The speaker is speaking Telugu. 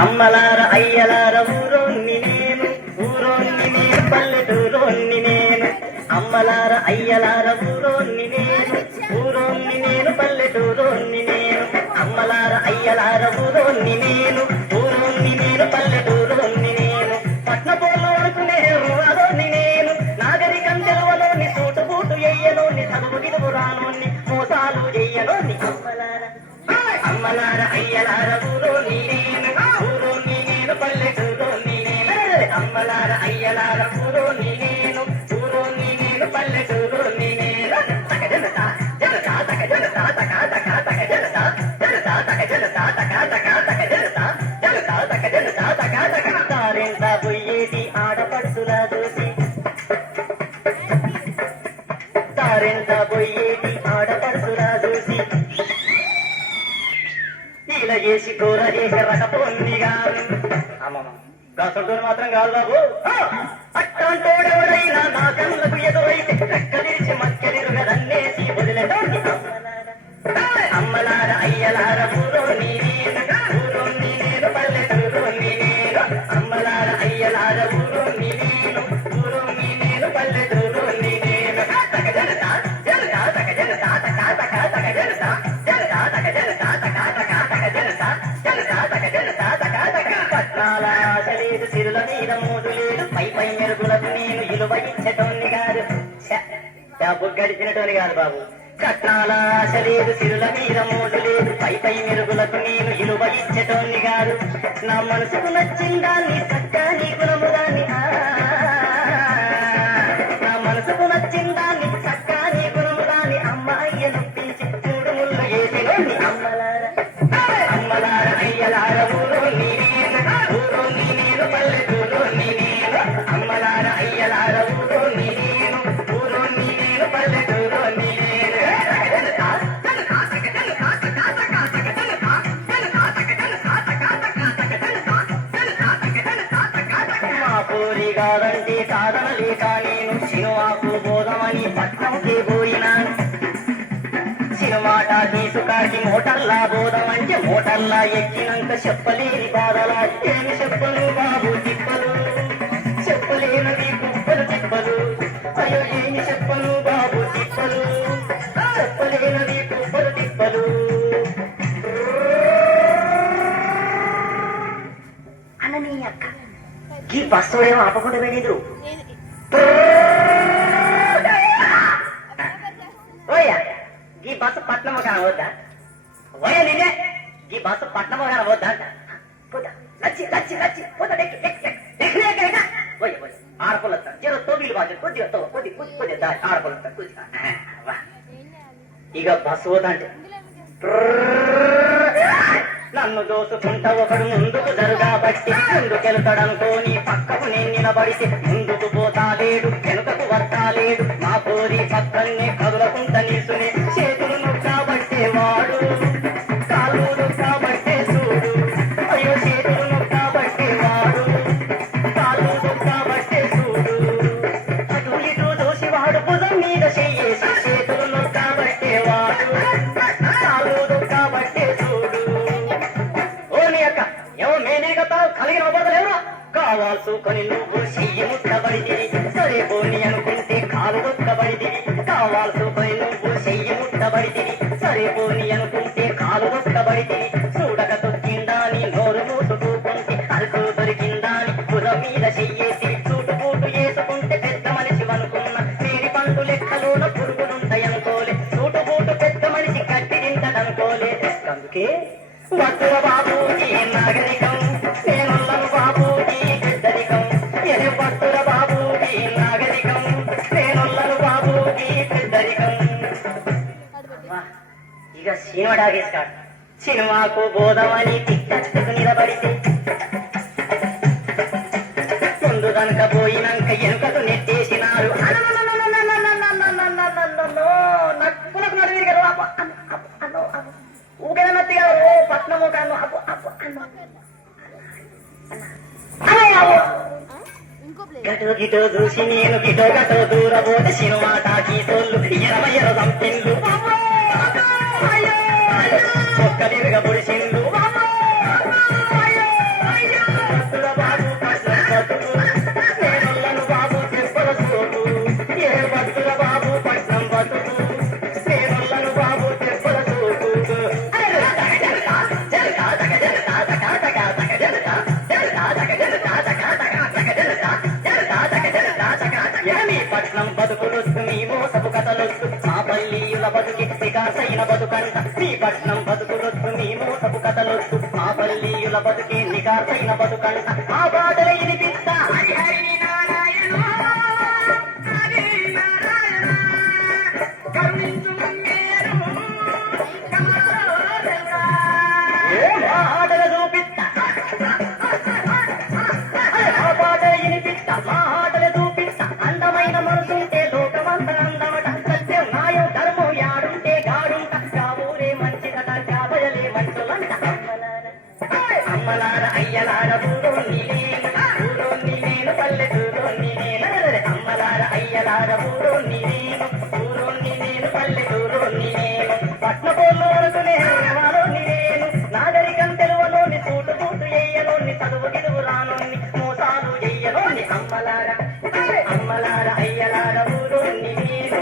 అమ్మలార అయ్యలార ఊరోన్ని నేను పల్లెటూరోన్ని నేను అమ్మలార అయ్యలార ఊరోన్ని నేను పల్లెటూరోన్ని నేను అమ్మలార అయ్యలార ఊరోన్ని నేను పల్లెటూరోన్ని నేను పట్నపోలోడుకునే అదోన్ని నేను నాగరికం తెలవలోని సూటుబూటు ఎయ్యలోని చదువు గిలువు రానోన్ని మోసాలు చెయ్యలోని అమ్మలార అయ్యలార ఊరోన్ని నేను పల్లెటూరోన్ని నేను అమ్మలార అయ్యలార ఊరోన్ని నేను పల్లెటూరోన్ని నేను తారెంత పోయేటి ఆడపడుతులా చూసి తారెంత పోయేటి ఆడపడుతులా చూసి ఇలా చేసి కూర చేసి రకపోంది కాదు అమ్మమ్మ కాసంతో మాత్రం కాదు బాబు అట్టంటోడెవడైనా నా కళ్ళకు ఎదురైతే రెక్కలిరిచి మక్కలిరుగదన్నేసి వదిలేదాన్ని అమ్మలార అయ్యలార ఊరోని నేను పల్లెటూరోని నేను అమ్మలార అయ్యలార ఊరోని నేను పల్లెటూరోని నేను పట్నాల ఆశలేదు సిరుల మీద మోదు లేదు పై పై మెరుగులకు నేను ఇలువ ఇచ్చటోన్ని కాదు డబ్బు గడిచినటోని కాదు బాబు కట్నాల ఆశ లేదు సిరుల మీద మోదు లేదు పై పై మెరుగులకు నేను ఇలువ ఇచ్చటోన్ని కాదు నా మనసుకు నచ్చిందాన్ని చక్కని గుణముదాన్ని నా మనసుకు నచ్చిందాన్ని చక్కని గుణముదాన్ని అమ్మాయి నొప్పించి మూడు ముళ్ళు వేసినోన్ని అమ్మలార అయ్యలార ఊరోని నేను పల్లెటూరోని నేను అమ్మలార అయ్యలార ఊరోని నేను పల్లెటూరోని నేను మా పూరి కాదంటే కాదనలేక నేను సినిమాకు పోదామని పట్నంకి పోయినాను సినిమాట తీసుకాకి మోటల్లా పోదామంటే మోటల్లా ఎక్కినాక చెప్పలేని బాధలా ఏమి చెప్పను బాబు తిప్పలు చెప్పలేనవి కుప్పలు తిప్పలు అయ్యో ఏమి చెప్పను బాబు తిప్పలు చెప్పలేనవి కుప్పలు తిప్పలు అన్న నీ అక్క ఈ బస్సుడేమో ఆపకుండా వెళ్ళిదు ఈ బస్సు పట్నం కానవద్దా వయ నేనే ఈ బస్సు పట్నం కానవద్దా అంట పోతా లచ్చి లచ్చి లచ్చి పోతా ఆడపొలొస్తా జర తోబీలు బాగా కొద్దిగా కొద్దిగా దారి ఆడపొలొస్తా కొద్దిగా ఇక బస్సు పోతా అంటే నన్ను దోసుకుంటా ఒకడు ముందుకు జరుగాబట్టి ముందుకెళ్తాడనుకోని పక్కకు నేను నిలబడితే ముందుకు పోతాలేడు వెనుకకు వస్తాలేడు మా పోరి పక్కనే కదులకుంట నిల్చునే చేతులు నొక్కాబట్టే వాడు కాళ్ళు నొక్కాబట్టే చూడు అయ్యో చేతులు నొక్కాబట్టే వాడు కాళ్ళు నొక్కాబట్టే చూడు అటు ఇటు దోసి వాడు భుజం మీద చెయ్యేసి చేతులు నొక్కాబట్టే వాడు కాళ్ళు నొక్కాబట్టే చూడు ఏమో మేనే కదా కలిగిన అవ్వడలేవురా కావాల్సుకొని నువ్వు చెయ్యి ముట్టబడితే సరే పోని అనుకుంటే కాలు దొక్కబడితే కావాల్సుకొని నువ్వు చెయ్యి ముట్టబడితే సరే పోని అనుకుంటే కాలు దొక్కబడితే చూడక తొక్కిందా నీ నోరు మూసుకుంటే అరకు దొరికిందా నీ భుజం మీద చెయ్యేసి చూటుపూటు వేసుకుంటే పెద్ద మనిషి అనుకున్న మేరి పండు లెక్కలోన పురుగులుంటాయనుకోలే చూటుపూటు పెద్ద మనిషి కట్టి తింటదనుకోలే అందుకే వద్దుర బాబూజీ నాగరికం నేనున్నాను బాబూజీ పెద్దరికం వద్దుర బాబూజీ నాగరికం నేనున్నాను బాబూజీ పెద్దరికం ఇక సినిమా డాగేస్తాడు సినిమాకు బోధమని పిచ్చకు నిలబడితే ముందు కనుక పోయినాక ఎనుకకు నెట్టేసినారు నక్కులకు నడివి కదా ఊకేదన్నట్టుగా ఓ పట్నము కాను గటో గిటో చూసి నేను గిటో గటో దూరబోతే సినిమా టాకీ తోళ్ళు 20 సంపెళ్ళు ఒక్క తిరగ పొడిసిండు నిజమైన బతుకంట మీ పట్నం బతుకులొద్దు మీ మోసపు కథలొద్దు మా పల్లీయుల బతుకే నికార్సైన బతుకంట మా బాటలే వినిపిస్తా హరి హరి నారాయణ హరి నారాయణ కరుణించు మంగేరు ఏ మాటలు చూపిస్తా మా బాటలే వినిపిస్తా మా ఆటలు చూపిస్తా అందమైన మనసుంటే లోకమంత అందమట సత్యం న్యాయం ధర్మం యాడుంటే గాడుంట ఊరే మంచిదట కాబయలే మంచులంట అమ్మలార అయ్యలార ఊరోన్ని నేను పల్లెటూరోన్ని నేను అమ్మలార అయ్యలార ఊరోన్ని నేను పల్లెటూరోన్ని నేను పట్నపోళ్ళు వరకు నేవాలోని నేను నాగరికం తెలువలోని సూటు సూటు ఎయ్యలోని చదువు గిదువు రానోని మోసాలు ఎయ్యలోని అమ్మలార అయ్యలార ఊరోన్ని నేను